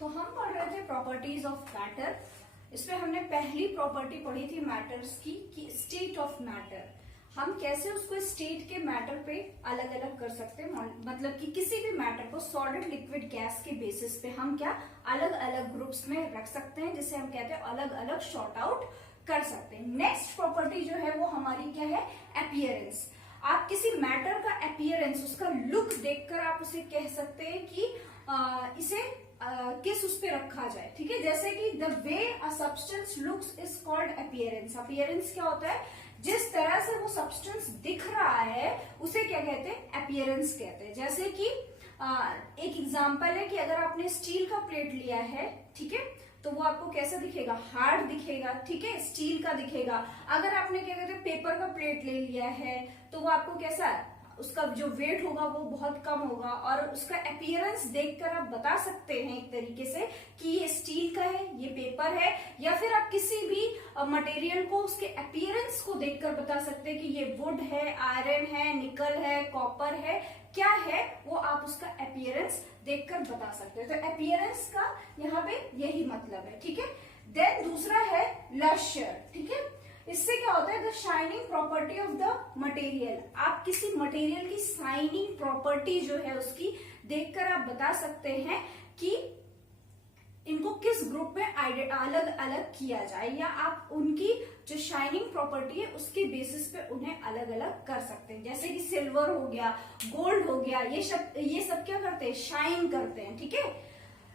तो हम पढ़ रहे थे प्रॉपर्टीज ऑफ मैटर। इसमें हमने पहली प्रॉपर्टी पढ़ी थी मैटर्स की कि स्टेट ऑफ मैटर, हम कैसे उसको स्टेट के मैटर पे अलग अलग कर सकते हैं। मतलब कि किसी भी मैटर को सॉलिड लिक्विड गैस के बेसिस पे हम क्या अलग अलग ग्रुप्स में रख सकते हैं, जिसे हम कहते हैं अलग अलग शॉर्ट आउट कर सकते हैं। नेक्स्ट प्रॉपर्टी जो है वो हमारी क्या है, अपीयरेंस। आप किसी मैटर का अपीयरेंस, उसका लुक देखकर आप उसे कह सकते हैं कि इसे किस उस पे रखा जाए। ठीक है, जैसे कि the way a substance looks is called appearance. Appearance क्या होता है, जिस तरह से वो सब्सटेंस दिख रहा है उसे क्या कहते हैं, अपीयरेंस कहते हैं। जैसे कि एक एग्जांपल है कि अगर आपने स्टील का प्लेट लिया है, ठीक है, तो वो आपको कैसा दिखेगा, हार्ड दिखेगा। ठीक है, स्टील का दिखेगा। अगर आपने क्या कहते हैं पेपर का प्लेट ले लिया है तो वो आपको कैसा, उसका जो वेट होगा वो बहुत कम होगा और उसका अपीयरेंस देखकर आप बता सकते हैं एक तरीके से कि ये स्टील का है, ये पेपर है, या फिर आप किसी भी मटेरियल को उसके अपीयरेंस को देखकर बता सकते हैं कि ये वुड है, आयरन है, निकल है, कॉपर है, क्या है, वो आप उसका अपीयरेंस देखकर बता सकते हैं। तो अपीयरेंस का यहाँ पे यही मतलब है। ठीक है, देन दूसरा है लश्यर। ठीक है, इससे क्या होता है, the shining property of the material. आप किसी मटेरियल की शाइनिंग प्रॉपर्टी जो है उसकी देखकर आप बता सकते हैं कि इनको किस ग्रुप में अलग अलग किया जाए, या आप उनकी जो शाइनिंग प्रॉपर्टी है उसके बेसिस पे उन्हें अलग अलग कर सकते हैं। जैसे कि सिल्वर हो गया, गोल्ड हो गया, ये सब क्या करते हैं, शाइन करते हैं। ठीक है,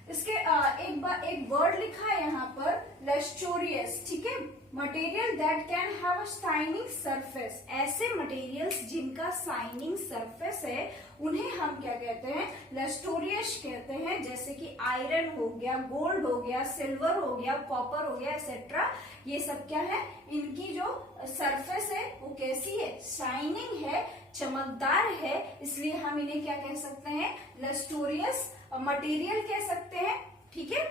इसके एक वर्ड लिखा है यहाँ पर, लस्टोरियस। ठीक है, material that can have a shining surface. ऐसे मटेरियल्स जिनका शाइनिंग सरफेस है उन्हें हम क्या कहते हैं, लस्टोरियस कहते हैं। जैसे कि आयरन हो गया, गोल्ड हो गया, सिल्वर हो गया, कॉपर हो गया, एक्सेट्रा। ये सब क्या है, इनकी जो सरफेस है वो कैसी है, शाइनिंग है, चमकदार है, इसलिए हम इन्हें क्या कह सकते हैं, लस्टोरियस मटेरियल कह सकते हैं। ठीक है,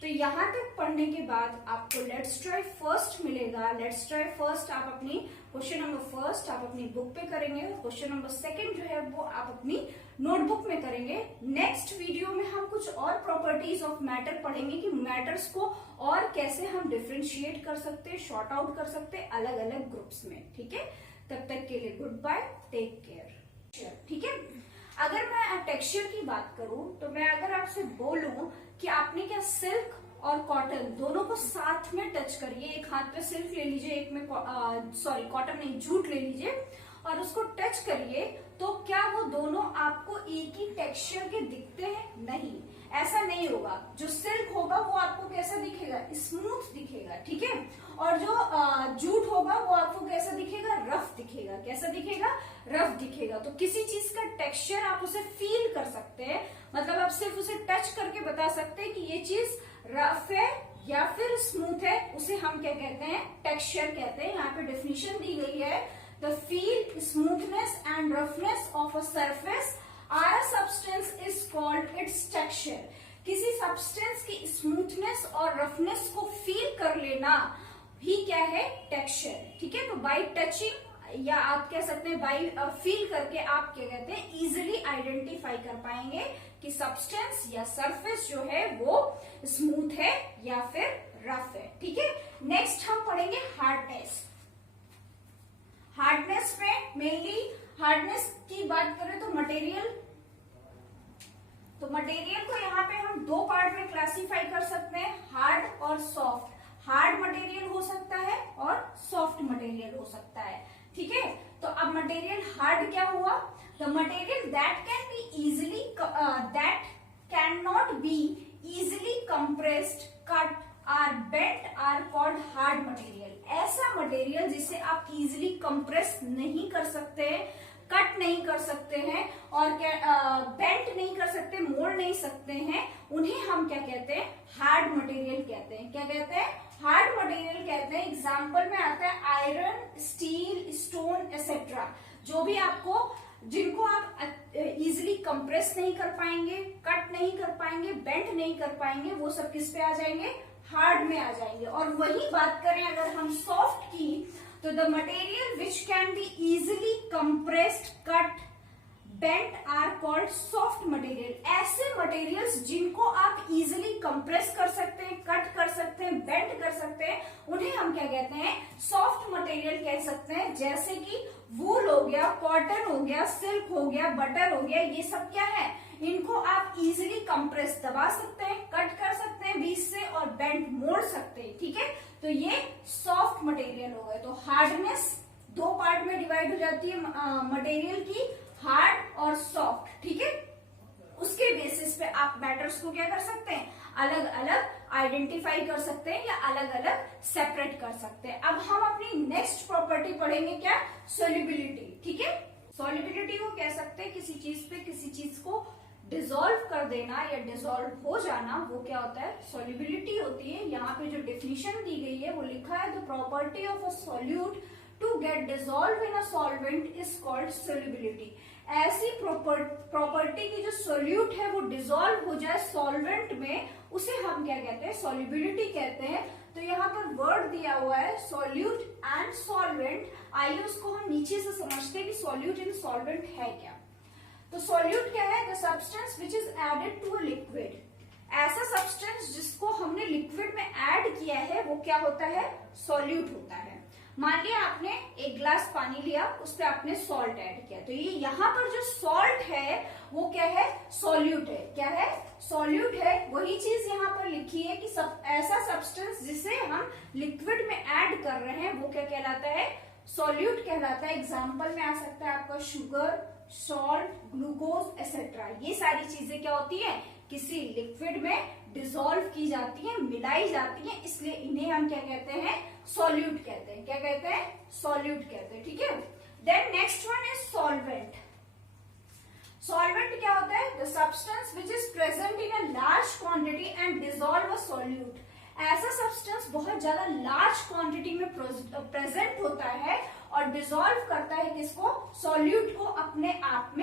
तो यहां तक पढ़ने के बाद आपको लेट्स ट्राई फर्स्ट मिलेगा। लेट्स ट्राई फर्स्ट आप अपनी क्वेश्चन नंबर फर्स्ट आप अपनी बुक पे करेंगे, क्वेश्चन नंबर सेकंड जो है वो आप अपनी नोटबुक में करेंगे। नेक्स्ट वीडियो में हम कुछ और प्रॉपर्टीज ऑफ मैटर पढ़ेंगे कि मैटर्स को और कैसे हम डिफ्रेंशिएट कर सकते हैं, शॉर्ट आउट कर सकते हैं अलग अलग ग्रुप्स में। ठीक है, तब तक के लिए गुड बाय, टेक केयर। ठीक है, अगर मैं टेक्सचर की बात करूं तो मैं अगर आपसे बोलूं कि आपने क्या सिल्क और कॉटन दोनों को साथ में टच करिए, एक हाथ पे सिल्क ले लीजिए, एक में कॉटन नहीं, जूट ले लीजिए और उसको टच करिए, तो क्या वो दोनों आपको एक ही टेक्सचर के दिखते हैं? नहीं, ऐसा नहीं होगा। जो सिल्क होगा वो आपको कैसा दिखेगा, स्मूथ दिखेगा। ठीक है, और जो जूट होगा वो आपको कैसा दिखेगा, रफ दिखेगा। कैसा दिखेगा, रफ दिखेगा। तो किसी चीज का टेक्सचर आप उसे फील कर सकते हैं, मतलब आप सिर्फ उसे टच करके बता सकते हैं कि ये चीज रफ है या फिर स्मूथ है, उसे हम क्या कहते हैं, टेक्सचर कहते हैं। यहाँ पे डेफिनेशन दी गई है, the feel, smoothness and roughness of a surface or a substance is called its texture. किसी सब्सटेंस की स्मूथनेस और रफनेस को फील कर लेना ही क्या है, टेक्सचर। ठीक है, तो बाय टचिंग या आप कह सकते हैं बाय फील करके आप क्या कहते हैं, इजिली आइडेंटिफाई कर पाएंगे कि सब्सटेंस या सरफेस जो है वो स्मूथ है या फिर रफ है। ठीक है, नेक्स्ट हम पढ़ेंगे हार्डनेस। हार्डनेस में मेनली हार्डनेस की बात करें तो मटेरियल को यहाँ पे हम दो पार्ट में क्लासिफाई कर सकते हैं, हार्ड और सॉफ्ट। हार्ड मटेरियल हो सकता है और सॉफ्ट मटेरियल हो सकता है। ठीक है, तो अब मटेरियल हार्ड क्या हुआ, the material that can not be easily compressed, cut or bent are called hard material. ऐसा मटेरियल जिसे आप इजिली कंप्रेस नहीं कर सकते, कट नहीं कर सकते हैं और बेंट नहीं कर सकते, मोड़ नहीं सकते हैं, उन्हें हम क्या कहते हैं, हार्ड मटेरियल कहते हैं। क्या कहते हैं, हार्ड मटेरियल कहते हैं। एग्जाम्पल में आता है आयरन, स्टील, स्टोन एक्सेट्रा। जो भी आपको, जिनको आप इजिली कंप्रेस नहीं कर पाएंगे, कट नहीं कर पाएंगे, बेंट नहीं कर पाएंगे, वो सब किस पे आ जाएंगे, हार्ड में आ जाएंगे। और वही बात करें अगर हम सॉफ्ट की, तो the material which can be easily compressed, cut, bent are called soft material. ऐसे मटेरियल्स जिनको आप इजिली कंप्रेस कर सकते हैं, कट कर सकते हैं, बेंड कर सकते हैं, उन्हें हम क्या कहते हैं, सॉफ्ट मटेरियल कह सकते हैं। जैसे कि वूल हो गया, कॉटन हो गया, सिल्क हो गया, बटर हो गया, ये सब क्या है, इनको आप इजिली कंप्रेस दबा सकते हैं, कट कर सकते हैं बीच से और बेंड मोड़ सकते हैं, ठीक है। तो ये सॉफ्ट मटेरियल हो गए। तो हार्डनेस दो पार्ट में डिवाइड हो जाती है मटेरियल की, हार्ड और सॉफ्ट, ठीक है। उसके बेसिस पे आप मैटर्स को क्या कर सकते हैं, अलग अलग आइडेंटिफाई कर सकते हैं या अलग अलग सेपरेट कर सकते हैं। अब हम अपनी नेक्स्ट प्रॉपर्टी पढ़ेंगे, क्या, सोल्यूबिलिटी, ठीक है। सोल्यूबिलिटी को कह सकते हैं किसी चीज पे किसी चीज को डिसॉल्व कर देना या डिसॉल्व हो जाना, वो क्या होता है, सोल्यूबिलिटी होती है। यहाँ पे जो डेफिनेशन दी गई है वो लिखा है, the property of a solute to get dissolve in a solvent is called solubility. ऐसी प्रॉपर्टी की जो सोल्यूट है वो डिसॉल्व हो जाए सॉल्वेंट में, उसे हम क्या कहते हैं, सोल्यूबिलिटी कहते हैं। तो यहाँ पर वर्ड दिया हुआ है सोल्यूट एंड सॉल्वेंट। आइए उसको हम नीचे से समझते हैं कि सोल्यूट एंड सॉल्वेंट है क्या। तो सोल्यूट क्या है, the substance which is added to a liquid. ऐसा सब्सटेंस जिसको हमने लिक्विड में ऐड किया है वो क्या होता है, सोल्यूट होता है। मान लिया आपने एक ग्लास पानी लिया, उस पर आपने सॉल्ट ऐड किया, तो ये यहाँ पर जो सॉल्ट है वो क्या है, सोल्यूट है। क्या है, सोल्यूट है। वही चीज यहाँ पर लिखी है कि ऐसा सब्सटेंस जिसे हम लिक्विड में ऐड कर रहे हैं वो क्या कहलाता है, सोल्यूट कहलाता है। एग्जाम्पल में आ सकता है आपका शुगर, सॉल्ट, ग्लूकोज एक्सेट्रा। ये सारी चीजें क्या होती है, किसी लिक्विड में डिसॉल्व की जाती है, मिलाई जाती है, इसलिए इन्हें हम क्या कहते हैं, सॉल्यूट कहते हैं। क्या कहते हैं, सॉल्यूट कहते हैं, ठीक है। Then next one is solvent. Solvent क्या होता है, the substance which is present in a large quantity and dissolve a solute. ऐसा सब्सटेंस बहुत ज्यादा लार्ज क्वांटिटी में प्रेजेंट होता है और डिसॉल्व करता है किसको, सॉल्यूट को अपने आप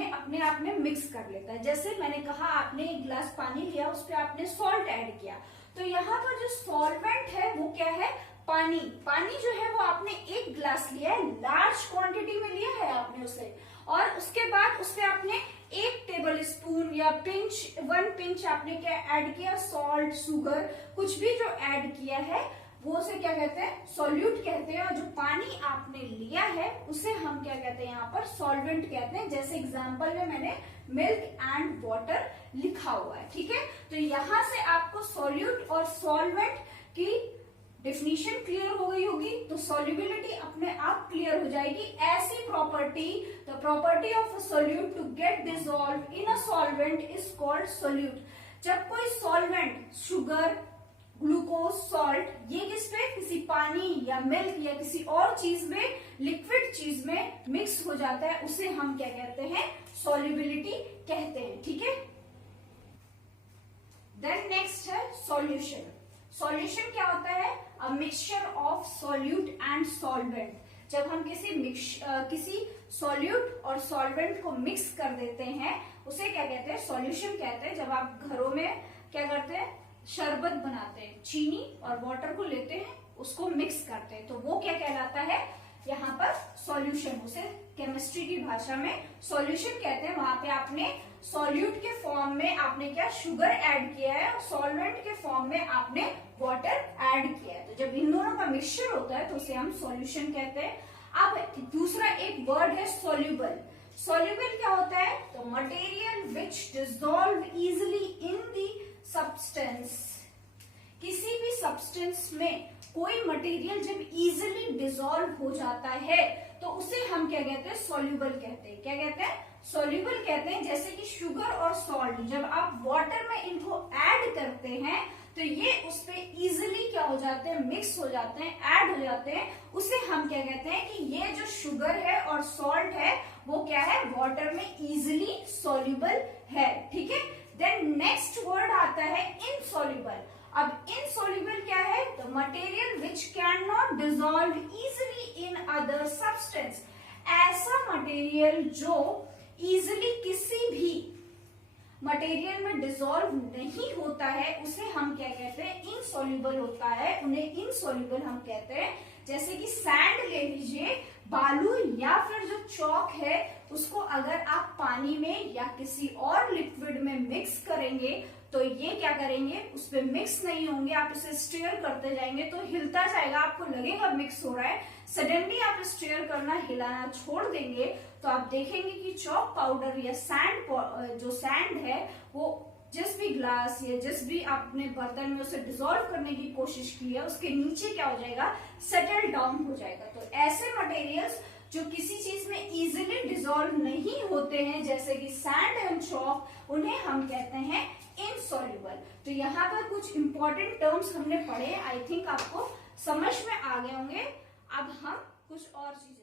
में मिक्स कर लेता है। जैसे मैंने कहा, आपने एक गिलास पानी लिया, उस पर आपने सॉल्ट ऐड किया, तो यहाँ पर जो सॉल्वेंट है वो क्या है, पानी। पानी जो है वो आपने एक गिलास लिया है, लार्ज क्वांटिटी में लिया है आपने उसे, और उसके बाद उससे आपने 1 टेबल स्पून या 1 पिंच आपने क्या ऐड किया, सॉल्ट, शुगर, कुछ भी जो ऐड किया है वो उसे क्या कहते हैं, सॉल्यूट कहते हैं। और जो पानी आपने लिया है उसे हम क्या कहते हैं, यहाँ पर सॉल्वेंट कहते हैं। जैसे एग्जांपल में मैंने मिल्क एंड वाटर लिखा हुआ है, ठीक है। तो यहाँ से आपको सॉल्यूट और सॉल्वेंट की डेफिनेशन क्लियर हो गई होगी, तो सॉल्युबिलिटी अपने आप क्लियर हो जाएगी। ऐसी property, the property of a solute to get dissolve in a solvent is called solute. जब कोई सॉल्वेंट, शुगर, ग्लूकोज, सॉल्ट, ये किस पे, किसी पानी या मिल्क या किसी और चीज में, लिक्विड चीज में मिक्स हो जाता है, उसे हम क्या कहते हैं, सॉल्युबिलिटी कहते हैं, ठीक है। देन नेक्स्ट है सॉल्यूशन। सॉल्यूशन क्या होता है, a mixture of solute and solvent. जब हम किसी सॉल्यूट और सॉल्वेंट को मिक्स कर देते हैं उसे क्या कहते हैं, सॉल्यूशन कहते हैं। जब आप घरों में क्या करते हैं, शरबत बनाते हैं, चीनी और वाटर को लेते हैं, उसको मिक्स करते हैं, तो वो क्या कहलाता है, यहाँ पर सॉल्यूशन। उसे केमिस्ट्री की भाषा में सॉल्यूशन कहते हैं। वहां पे आपने सॉल्यूट के फॉर्म में आपने क्या, शुगर ऐड किया है, और सॉल्वेंट के फॉर्म में आपने वाटर ऐड किया है। तो जब इन दोनों का मिक्सचर होता है तो उसे हम सॉल्यूशन कहते हैं। अब दूसरा एक वर्ड है सोल्यूबल। सोल्यूबल क्या होता है, तो material which dissolve easily in the substance. किसी भी सब्सटेंस में कोई मटेरियल जब इजिली डिसॉल्व हो जाता है तो उसे हम क्या कहते हैं, सोल्यूबल कहते हैं। क्या कहते हैं, सोल्यूबल कहते हैं। जैसे कि शुगर और सॉल्ट, जब आप वाटर में इनको ऐड करते हैं तो ये उस पे इजिली क्या हो जाते हैं, मिक्स हो जाते हैं, ऐड हो जाते हैं, उसे हम क्या कहते हैं कि ये जो शुगर है और सॉल्ट है वो क्या है, वाटर में इजिली सोल्यूबल है, ठीक है। देन नेक्स्ट वर्ड आता है इनसोल्यूबल। अब इनसोल्यूबल क्या है, the material which can not dissolve easily in other substance. ऐसा मटेरियल जो इजिली किसी भी मटेरियल में डिसॉल्व नहीं होता है उसे हम क्या कहते हैं, इनसोल्यूबल होता है, उन्हें इनसोल्यूबल हम कहते हैं। जैसे कि सैंड ले लीजिए, बालू या फिर जो चौक है उसको अगर आप पानी में या किसी और लिक्विड में मिक्स करेंगे तो ये क्या करेंगे, उस पर मिक्स नहीं होंगे। आप इसे स्टीयर करते जाएंगे तो हिलता जाएगा, आपको लगेगा मिक्स हो रहा है। सडनली आप स्टीयर करना, हिलाना छोड़ देंगे तो आप देखेंगे कि चॉक पाउडर या सैंड, जो सैंड है वो जिस भी ग्लास या जिस भी आपने बर्तन में उसे डिसॉल्व करने की कोशिश की है उसके नीचे क्या हो जाएगा, सेटल डाउन हो जाएगा। तो ऐसे मटेरियल्स जो किसी चीज में इजीली डिसॉल्व नहीं होते हैं जैसे कि सैंड एंड चॉक, उन्हें हम कहते हैं इनसॉल्युबल। तो यहाँ पर कुछ इंपॉर्टेंट टर्म्स हमने पढ़े, आई थिंक आपको समझ में आ गए होंगे। अब हम कुछ और चीजें